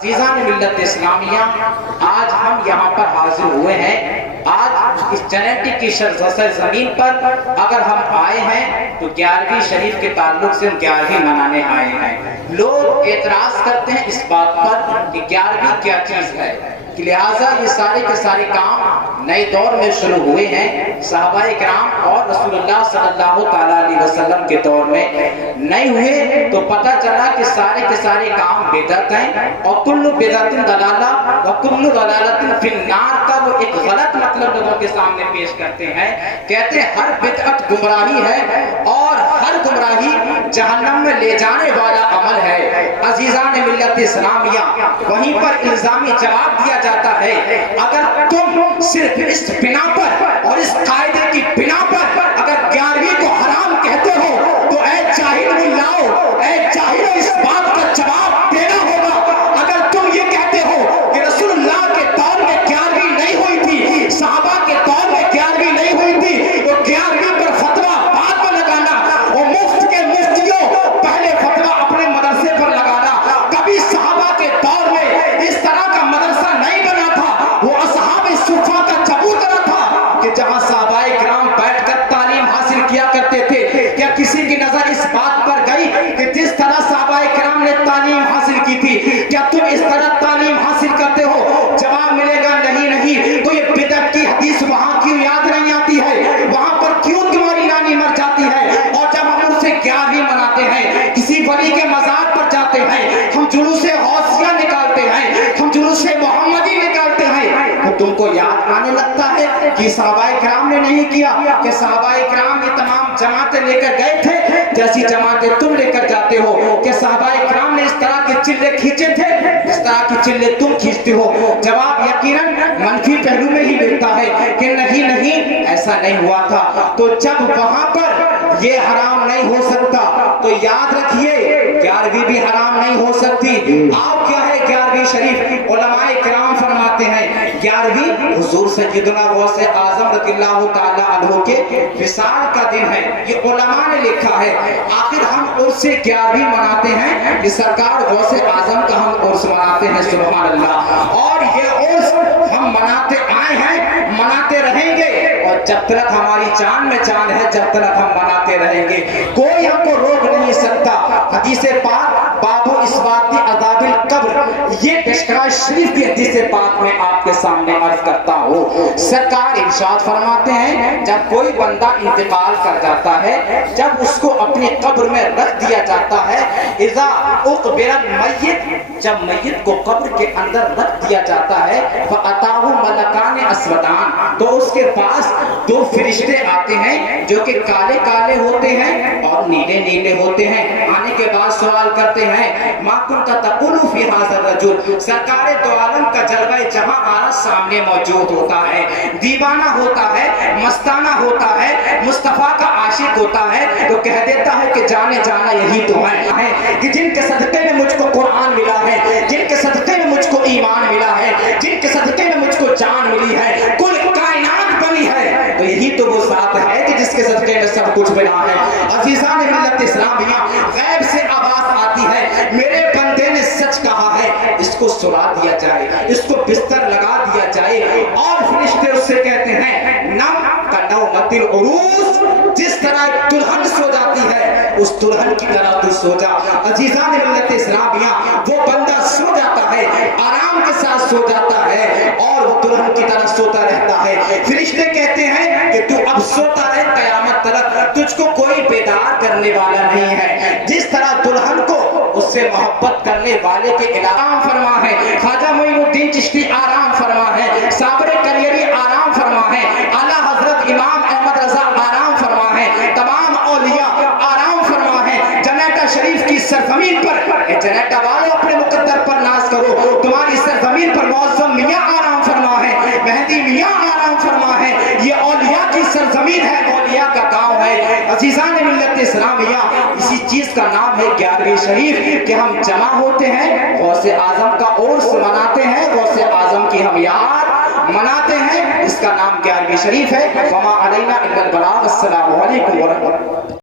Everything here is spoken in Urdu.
عزیزان ملت اسلامیہ، آج ہم یہاں پر حاضر ہوئے ہیں۔ آج اس جنیٹک کی سرزمین پر اگر ہم آئے ہیں تو 11ویں شریف کے تعلق سے ہم 11ویں منانے آئے ہیں۔ لوگ اعتراض کرتے ہیں اس بات پر کہ 11ویں کیا چیز ہے، لہٰذا یہ سارے کے سارے کام نئے دور میں شروع ہوئے ہیں۔ صحابہ کرام اور رسول اللہ صلی اللہ تعالیٰ علیہ وسلم کے دور میں نہیں ہوئے تو پتہ چلا کہ سارے کے سارے کام بدعت ہیں، اور کل بدعت ضلالہ و کل ضلالۃ فی النار کا وہ ایک غلط مطلب لوگوں کے سامنے پیش کرتے ہیں۔ کہتے ہیں ہر بدعت گمراہی ہے اور ہر گمراہی جہنم میں لے جانے والا عمل ہے۔ عزیزان ملت اسلامیہ، وہیں پر الزامی جواب دیا جاتا ہے، اگر تم صرف اس بنا پر اور اس قاعدے کی بنا پر اگر 11ویں کو حرام کہتے ہو تو اے جاہل ملاؤ، اے جاہل، اس بات کا جواب دینا ہوگا۔ اگر تم یہ کہتے ہو کہ رسول اللہ کے دور میں 11ویں نہیں ہوئی تھی، صحابہ کے دور میں 11ویں نہیں ہوئی تھی، تو 11ویں پر فتویٰ بعد میں لگانا، اور مفت کے مفتیوں پہلے فتویٰ اپنے مدرسے پر لگانا۔ کبھی صحابہ کے دور میں اس طرح کا مدرسہ نہیں بنا تھا، وہ اصحاب صفہ کا چبوترا تھا کہ جہاں صحابہ کرام بیٹھ کر تعلیم حاصل کیا کرتے تھے۔ کیا کسی کی نظر اس بات پر گئی کہ جس طرح صحابہ کرام نے تعلیم حاصل کی تھی، کیا تم اس طرح تعلیم حاصل کرتے ہو؟ جواب ملے گا نہیں۔ تو یہ بدعت کی حدیث وہاں کیوں یاد نہیں آتی ہے؟ وہاں پر کیوں تمہاری نانی مر جاتی ہے؟ اور جب ہم ان سے 11ویں مناتے ہیں، کسی ولی کے مزار پر جاتے ہیں، ہم جلوس غوثیہ نکالتے ہیں، ہم جلوس محمدی نکالتے ہیں، تو تم کو یاد آنے لگتا ہے کہ صحابہ کرام نے نہیں کیا؟ کہ صحابہ کرام یہ تمام جماعتیں لے کر گئے تھے جیسی جماعتیں تم لے کر جاتے ہو؟ کہ صحابہ کرام نے اس طرح کے چلے کھینچے تھے اس طرح کی چلے تم کھینچتے ہو؟ جواب یقیناً منفی پہلو میں ہی ملتا ہے کہ نہیں، ایسا نہیں ہوا تھا۔ تو جب وہاں پر یہ حرام نہیں ہو سکتا تو یاد رکھیے 11ویں بھی حرام نہیں ہو سکتی۔ آپ کیا ہے 11ویں شریف؟ علماء کرام فرماتے ہیں 11ویں حضور سیدنا غوث اعظم رضی اللہ تعالیٰ عنہ کے وصال کا دن ہے، یہ علماء نے لکھا ہے۔ آخر ہم عرس 11ویں مناتے ہیں، یہ سرکار غوث اعظم کا ہم عرس مناتے ہیں، سبحان اللہ۔ اور یہ عرس ہم مناتے آئے ہیں، مناتے رہیں گے، اور جب تک ہماری جان میں جان ہے جب تک ہم مناتے رہیں گے، کوئی ہم کو روک نہیں سکتا۔ حدیث پاک بابو اثبات عذاب القبر، یہ مشکوہ شریف کی حدیث پاک میں آپ کے سامنے عرض کرتا ہوں۔ سرکار ارشاد فرماتے ہیں جب کوئی بندہ انتقال کر جاتا ہے، جب اس کو اپنی قبر میں رکھ دیا جاتا ہے، اذا اقبر المیت، جب میت کو قبر کے اندر رکھ دیا جاتا ہے، فاتاہ ملکان اسودان، تو اس کے پاس دو فرشتے آتے ہیں جو کہ کالے کالے ہوتے ہیں اور نیلے نیلے ہوتے ہیں۔ آنے کے بعد سوال کرتے ہیں ما کنت تقول فی ھذا الرجل، سرکار دو عالم کا جلوہ جہاں آنا سامنے موجود ہوتا ہے، دیوانہ ہوتا ہے، مستانہ ہوتا ہے، مصطفیٰ کا عاشق ہوتا ہے، تو کہہ دیتا ہے کہ جانے جانا یہی تو ہے کہ جن کے صدقے میں مجھ کو قرآن ملا ہے، جن کے صدقے میں مجھ کو ایمان ملا ہے، جن کے صدقے میں مجھ کو جان ملی ہے، کل کائنات بنی ہے، تو یہی تو وہ ذات ہے کہ جس کے صدقے میں سب کچھ بنا ہے۔ عزیزان ملت اسلامیہ، غیب سے آواز آتی ہے میرے بندے نے سچ کہا ہے، اس کو سلا دیا جائے، اس کو بستر لگا دیا جائے، اور فرشتے اس سے کہتے ہیں نم کا نومت العروس، جس طرح ایک دلہن سو جاتی ہے اس دلہن کی طرح تو سو جا۔ عزیزان ملت اسلامیہ، وہ بندہ سو جاتا ہے، آرام کے ساتھ سو جاتا ہے، اور وہ دلہن کی طرح سوتا رہتا ہے۔ فرشتے کہتے ہیں کہ تو اب سوتا رہے قیامت تک، تجھ کو کوئی بیدار کرنے والا نہیں ہے۔ جس طرح دلہن کو اس سے محبت کرنے والے کے آرام فرما ہے، خواجہ معین الدین چشتی آرام فرما ہے، صابر کلیری آرام فرما ہے، اعلیٰ حضرت امام احمد رضا آرام فرما ہے، تمام اولیاء آرام فرما ہے۔ جنیٹا شریف کی سرزمین پر، جنیٹا والوں اپنے مقدر پر ناز کرو، تمہاری سرزمین پر معظم میاں آرام فرما ہے، مہدی میاں آرام فرما ہے، یہ اولیاء کی سرزمین ہے، اولیاء کا گاؤں ہے۔ عزیزان ملت اسلامیہ، اسی چیز کا نام ہے 11ویں شریف کہ ہم جمع ہوتے ہیں، غوث اعظم کا عرس مناتے ہیں، غوث اعظم کی ہم یاد مناتے ہیں، اس کا نام 11ویں شریف ہے۔ وما علینا الا البلاغ۔ السلام علیکم ورحمۃ اللہ۔